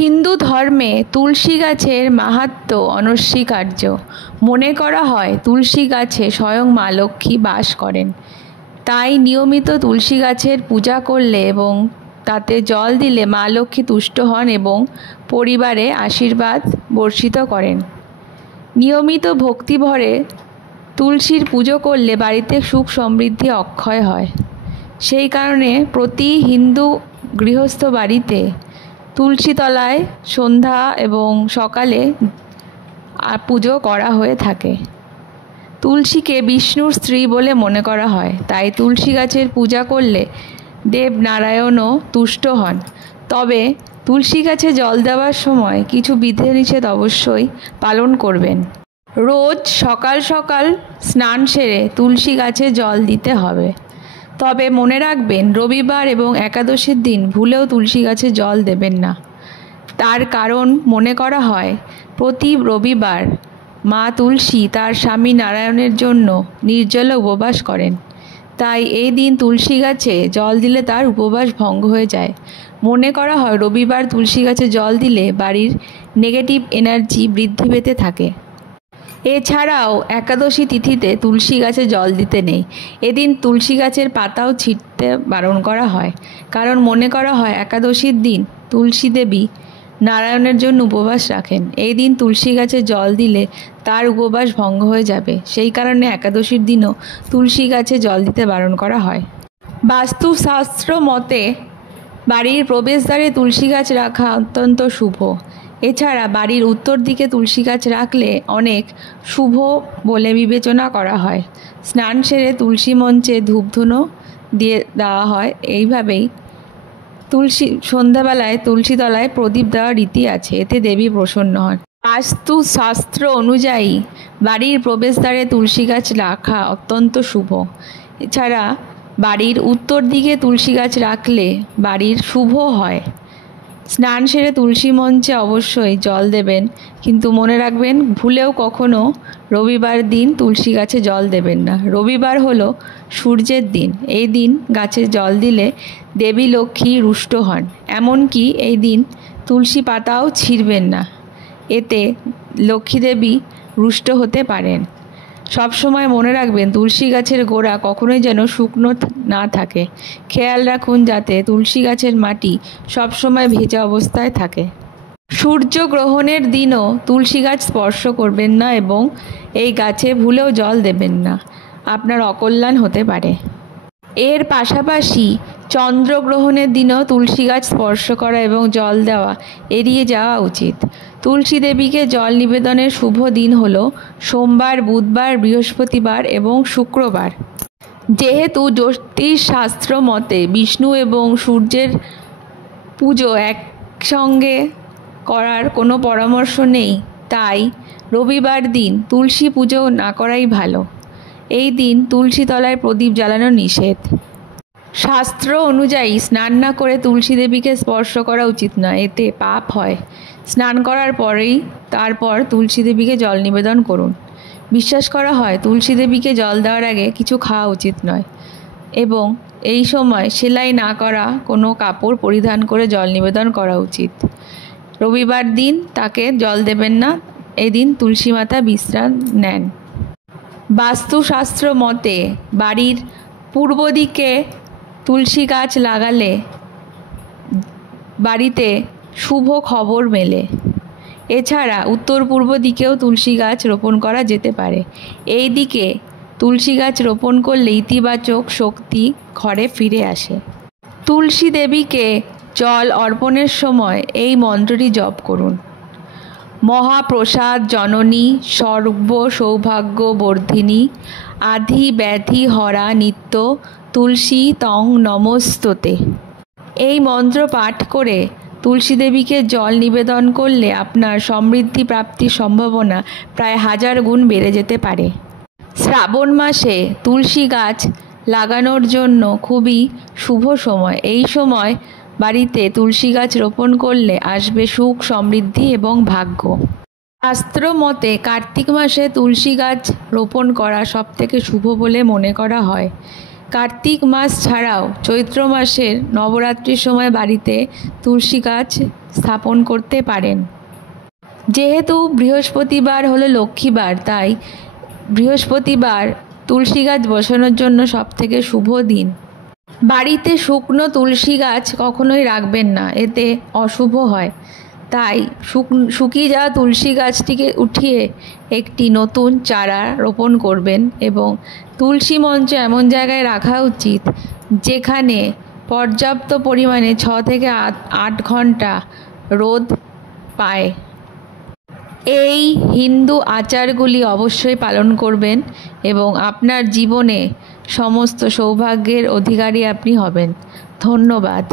হিন্দু ধর্মে তুলসী গাছের মাহাত্ম্য অনস্বীকার্য। মনে করা হয় তুলসী গাছে স্বয়ং মা লক্ষ্মী বাস করেন। তাই নিয়মিত তুলসী গাছের পূজা করলে এবং তাতে জল দিলে মা লক্ষ্মী তুষ্ট হন এবং পরিবারে আশীর্বাদ বর্ষিত করেন। নিয়মিত ভক্তিভরে তুলসীর পুজো করলে বাড়িতে সুখ সমৃদ্ধি অক্ষয় হয়। সেই কারণে প্রতি হিন্দু গৃহস্থ বাড়িতে তুলসী তলায় সন্ধ্যা এবং সকালে পুজো করা হয়ে থাকে। তুলসীকে বিষ্ণুর স্ত্রী বলে মনে করা হয়, তাই তুলসী গাছের পূজা করলে দেব নারায়ণও তুষ্ট হন। তবে তুলসী গাছে জল দেওয়ার সময় কিছু বিধিনিষেধ অবশ্যই পালন করবেন। রোজ সকাল সকাল স্নান সেরে তুলসী গাছে জল দিতে হবে। তবে মনে রাখবেন, রবিবার এবং একাদশীর দিন ভুলেও তুলসী গাছে জল দেবেন না। তার কারণ মনে করা হয় প্রতি রবিবার মা তুলসী তার স্বামী নারায়ণের জন্য নির্জলে উপবাস করেন। তাই এই দিন তুলসী গাছে জল দিলে তার উপবাস ভঙ্গ হয়ে যায়। মনে করা হয় রবিবার তুলসী গাছে জল দিলে বাড়ির নেগেটিভ এনার্জি বৃদ্ধি পেতে থাকে। এছাড়াও একাদশী তিথিতে তুলসী গাছে জল দিতে নেই। এদিন তুলসী গাছের পাতাও ছিঁড়তে বারণ করা হয়, কারণ মনে করা হয় একাদশীর দিন তুলসী দেবী নারায়ণের জন্য উপবাস রাখেন। এই দিন তুলসী গাছে জল দিলে তার উপবাস ভঙ্গ হয়ে যাবে। সেই কারণে একাদশীর দিনও তুলসী গাছে জল দিতে বারণ করা হয়। বাস্তুশাস্ত্র মতে বাড়ির প্রবেশদ্বারে তুলসী গাছ রাখা অত্যন্ত শুভ। এছাড়া বাড়ির উত্তর দিকে তুলসী গাছ রাখলে অনেক শুভ বলে বিবেচনা করা হয়। স্নান সেরে তুলসী মঞ্চে ধূপধুনো দিয়ে দেওয়া হয়। এইভাবেই সন্ধ্যাবেলায় তুলসী তলায় প্রদীপ দেওয়ার রীতি আছে, এতে দেবী প্রসন্ন হন। বাস্তুশাস্ত্র অনুযায়ী বাড়ির প্রবেশদ্বারে তুলসী গাছ রাখা অত্যন্ত শুভ। এছাড়া বাড়ির উত্তর দিকে তুলসী গাছ রাখলে বাড়ির শুভ হয়। স্নান সেরে তুলসী মঞ্চে অবশ্যই জল দেবেন, কিন্তু মনে রাখবেন ভুলেও কখনো রবিবার দিন তুলসী গাছে জল দেবেন না। রবিবার হলো সূর্যের দিন। এই দিন গাছে জল দিলে দেবী লক্ষ্মী রুষ্ট হন। এমনকি এই দিন তুলসী পাতাও ছিঁড়বেন না, এতে লক্ষ্মী দেবী রুষ্ট হতে পারেন। সবসময় মনে রাখবেন তুলসী গাছের গোড়া কখনোই যেন শুকনো না থাকে। খেয়াল রাখুন যাতে তুলসী গাছের মাটি সবসময় ভেজা অবস্থায় থাকে। সূর্যগ্রহণের দিনও তুলসী গাছ স্পর্শ করবেন না এবং এই গাছে ভুলেও জল দেবেন না, আপনার অকল্যাণ হতে পারে। এর পাশাপাশি চন্দ্রগ্রহণের দিনও তুলসী গাছ স্পর্শ করা এবং জল দেওয়া এড়িয়ে যাওয়া উচিত। তুলসী দেবীকে জল নিবেদনের শুভ দিন হল সোমবার, বুধবার, বৃহস্পতিবার এবং শুক্রবার। যেহেতু জ্যোতিষশাস্ত্র মতে বিষ্ণু এবং সূর্যের পুজো একসঙ্গে করার কোনো পরামর্শ নেই, তাই রবিবার দিন তুলসী পুজো না করাই ভালো। এই দিন তুলসী তলায় প্রদীপ জ্বালানো নিষেধ। শাস্ত্র অনুযায়ী স্নান না করে তুলসী দেবীকে স্পর্শ করা উচিত নয়, এতে পাপ হয়। স্নান করার পরেই তারপর তুলসী দেবীকে জল নিবেদন করুন। বিশ্বাস করা হয় তুলসী দেবীকে জল দেওয়ার আগে কিছু খাওয়া উচিত নয় এবং এই সময় সেলাই না করা কোনো কাপড় পরিধান করে জল নিবেদন করা উচিত। রবিবার দিন তাকে জল দেবেন না, এই দিন তুলসী মাতা বিশ্রাম নেন। বাস্তুশাস্ত্র মতে বাড়ির পূর্ব দিকে তুলসী গাছ লাগালে বাড়িতে শুভ খবর মেলে। এছাড়া উত্তর পূর্ব দিকেও তুলসী গাছ রোপণ করা যেতে পারে। এই দিকে তুলসী গাছ রোপণ করলে ইতিবাচক শক্তি ঘরে ফিরে আসে। তুলসী দেবীকে জল অর্পণের সময় এই মন্ত্রটি জপ করুন: মহাপ্রসাদ জননী সর্ব সৌভাগ্য বর্ধিনী আধি ব্যাধি হরা নিত্য তুলসী তং নমস্ততে। এই মন্ত্র পাঠ করে তুলসী দেবীকে জল নিবেদন করলে আপনার সমৃদ্ধি প্রাপ্তির সম্ভাবনা প্রায় 1000 গুণ বেড়ে যেতে পারে। শ্রাবণ মাসে তুলসী গাছ লাগানোর জন্য খুবই শুভ সময়। এই সময় বাড়িতে তুলসী গাছ রোপণ করলে আসবে সুখ, সমৃদ্ধি এবং ভাগ্য। শাস্ত্র মতে কার্তিক মাসে তুলসী গাছ রোপণ করা সবথেকে শুভ বলে মনে করা হয়। কার্তিক মাস ছাড়াও চৈত্র মাসের নবরাত্রির সময় বাড়িতে তুলসী গাছ স্থাপন করতে পারেন। যেহেতু বৃহস্পতিবার হলো লক্ষ্মীবার, তাই বৃহস্পতিবার তুলসী গাছ বসানোর জন্য সবথেকে শুভ দিন। বাড়িতে শুকনো তুলসী গাছ কখনোই রাখবেন না, এতে অশুভ হয়। তাই শুকিয়ে যাওয়া তুলসী গাছটিকে উঠিয়ে একটি নতুন চারা রোপণ করবেন এবং তুলসী মঞ্চ এমন জায়গায় রাখা উচিত যেখানে পর্যাপ্ত পরিমাণে 6 থেকে 8 ঘন্টা রোদ পায়। এই হিন্দু আচারগুলি অবশ্যই পালন করবেন এবং আপনার জীবনে সমস্ত সৌভাগ্যের অধিকারী আপনি হবেন। ধন্যবাদ।